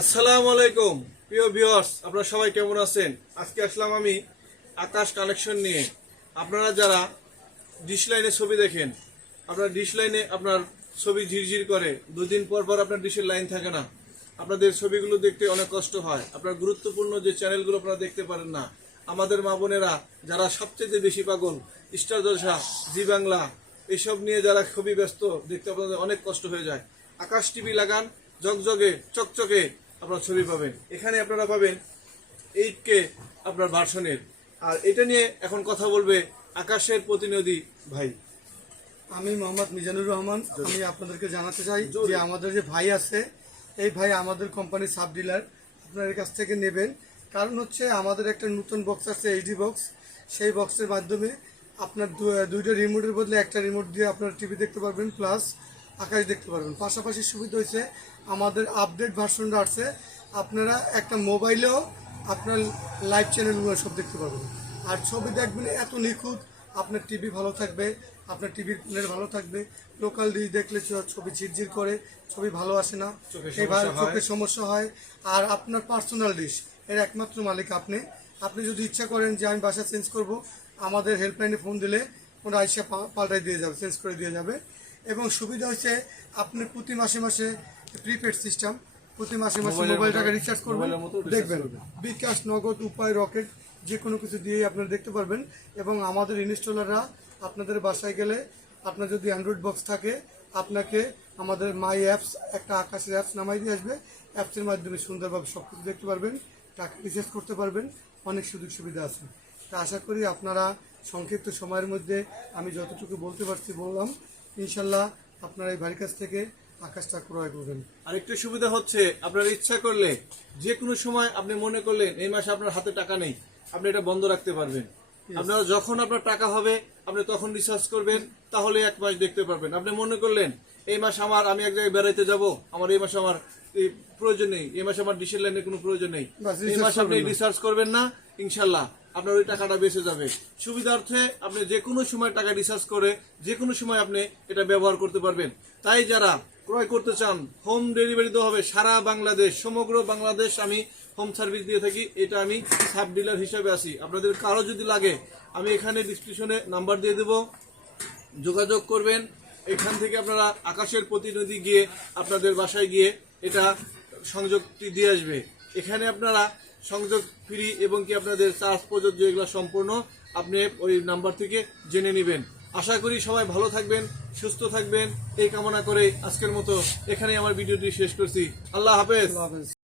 আসসালামু আলাইকুম প্রিয় ভিউয়ার্স, আপনারা সবাই কেমন আছেন? আজকে আসলাম আমি আকাশ কানেকশন নিয়ে। আপনারা যারা ডিশ লাইনে ছবি দেখেন, আপনার ডিশ লাইনে আপনার ছবি ঝিরঝির করে, দুদিন পর পর আপনার ডিশের লাইন থাকে না, আপনাদের ছবিগুলো দেখতে অনেক কষ্ট হয়, আপনার গুরুত্বপূর্ণ যে চ্যানেলগুলো আপনারা দেখতে পারেন না। আমাদের মা বোনেরা যারা সবচেয়ে বেশি পাগল, স্টার জলসা, জি বাংলা, এসব নিয়ে যারা খুবই ব্যস্ত, দেখতে আপনাদের অনেক কষ্ট হয়ে যায়। আকাশ টিভি লাগান, জগজগে চকচকে আপনার ছবি পাবেন। এখানে আপনারা পাবেন 8K আপনার ভার্সনের। আর এটা নিয়ে এখন কথা বলবে আকাশের প্রতিনিধি ভাই। আমি মোহাম্মদ মিজানুর রহমান। আমি আপনাদেরকে জানাতে চাই যে আমাদের যে ভাই আছে, এই ভাই আমাদের কোম্পানির সাব ডিলার, আপনাদের কাছ থেকে নেবেন। কারণ হচ্ছে আমাদের একটা নতুন বক্স আছে, এইচডি বক্স। সেই বক্সের মাধ্যমে আপনার দুইটা রিমোটের বদলে একটা রিমোট দিয়ে আপনার টিভি দেখতে পারবেন, প্লাস আকাশ দেখতে পারবেন। পাশাপাশি সুবিধা হয়েছে আমাদের আপডেট ভার্সনটা আছে, আপনারা একটা মোবাইলেও আপনার লাইভ চ্যানেলগুলো সব দেখতে পারবেন। আর ছবি দেখবেন এত নিখুঁত, আপনার টিভি ভালো থাকবে, আপনার টিভির প্লেয়ার ভালো থাকবে। লোকাল ডিশ দেখলে ছবি ঝিরঝির করে, ছবি ভালো আসে না, চোখের সমস্যা হয়। আর আপনার পার্সোনাল ডিশ এর একমাত্র মালিক আপনি। আপনি যদি ইচ্ছা করেন যে আমি বাসা চেঞ্জ করব, আমাদের হেল্পলাইনে ফোন দিলে ওরা আইসা পাল্টাই দিয়ে যাবে, চেঞ্জ করে দিয়ে যাবে। এবং সুবিধা হচ্ছে আপনি প্রতি মাসে মাসে প্রিপেড সিস্টেম, প্রতি মাসে মাসে মোবাইল টাকা রিচার্জ করবেন, দেখবেন বিকাশ, নগদ, উপায়, রকেট যে কোনো কিছু দিয়েই আপনারা দেখতে পারবেন। এবং আমাদের ইনস্টলাররা আপনাদের বাসায় গেলে, আপনার যদি অ্যান্ড্রয়েড বক্স থাকে, আপনাকে আমাদের মাই অ্যাপস, একটা আকাশের অ্যাপস নামাই দিয়ে আসবে। অ্যাপসের মাধ্যমে সুন্দরভাবে সব কিছু দেখতে পারবেন, টাকা রিচার্জ করতে পারবেন, অনেক সুযোগ সুবিধা আছে। তা আশা করি আপনারা সংক্ষিপ্ত সময়ের মধ্যে আমি যতটুকু বলতে পারছি বললাম। ইনশাল্লাহ আপনারা এই বাড়ির কাছ থেকে আকাশটা ক্রয় করবেন। আরেকটু সুবিধা হচ্ছে, আপনার ইচ্ছা করলে যে কোনো সময় আপনি মনে করলেন এই মাসে আপনার হাতে টাকা নেই, আপনি এটা বন্ধ রাখতে পারবেন। আপনারা যখন আপনার টাকা হবে আপনি তখন রিচার্জ করবেন, তাহলে 1 মাস দেখতে পারবেন। আপনি মনে করলেন এই মাস আমি এক জায়গায় বেড়াইতে যাব, আমার এই মাসে আমার প্রয়োজন নেই, এই মাসে আমার ডিশের লাইনে কোনো প্রয়োজন নেই, এই মাসে আপনি রিচার্জ করবেন না, ইনশাল্লাহ আপনার ওই টাকাটা বেঁচে যাবে। সুবিধার্থে আপনি যে কোনো সময় টাকা রিচার্জ করে যে কোনো সময় আপনি এটা ব্যবহার করতে পারবেন। তাই যারা ক্রয় করতে চান, হোম ডেলিভারি দেওয়া হবে সারা বাংলাদেশ, সমগ্র বাংলাদেশ আমি হোম সার্ভিস দিয়ে থাকি। এটা আমি সাব ডিলার হিসেবে আছি। আপনাদের কারো যদি লাগে, আমি এখানে ডিসক্রিপশনে নাম্বার দিয়ে দেব, যোগাযোগ করবেন। এখান থেকে আপনারা আকাশের প্রতিনিধি গিয়ে আপনাদের বাসায় গিয়ে এটা সংযোগটি দিয়ে আসবে। এখানে আপনারা সংযোগ ফ্রি এবং কি আপনাদের চার্জ প্রযোজ্য, এগুলো সম্পূর্ণ আপনি ওই নাম্বার থেকে জেনে নেবেন। আশা করি সবাই ভালো থাকবেন, সুস্থ থাকবেন, এই কামনা করে আজকের মতো এখানেই আমার ভিডিওটি শেষ করছি। আল্লাহ হাফেজ।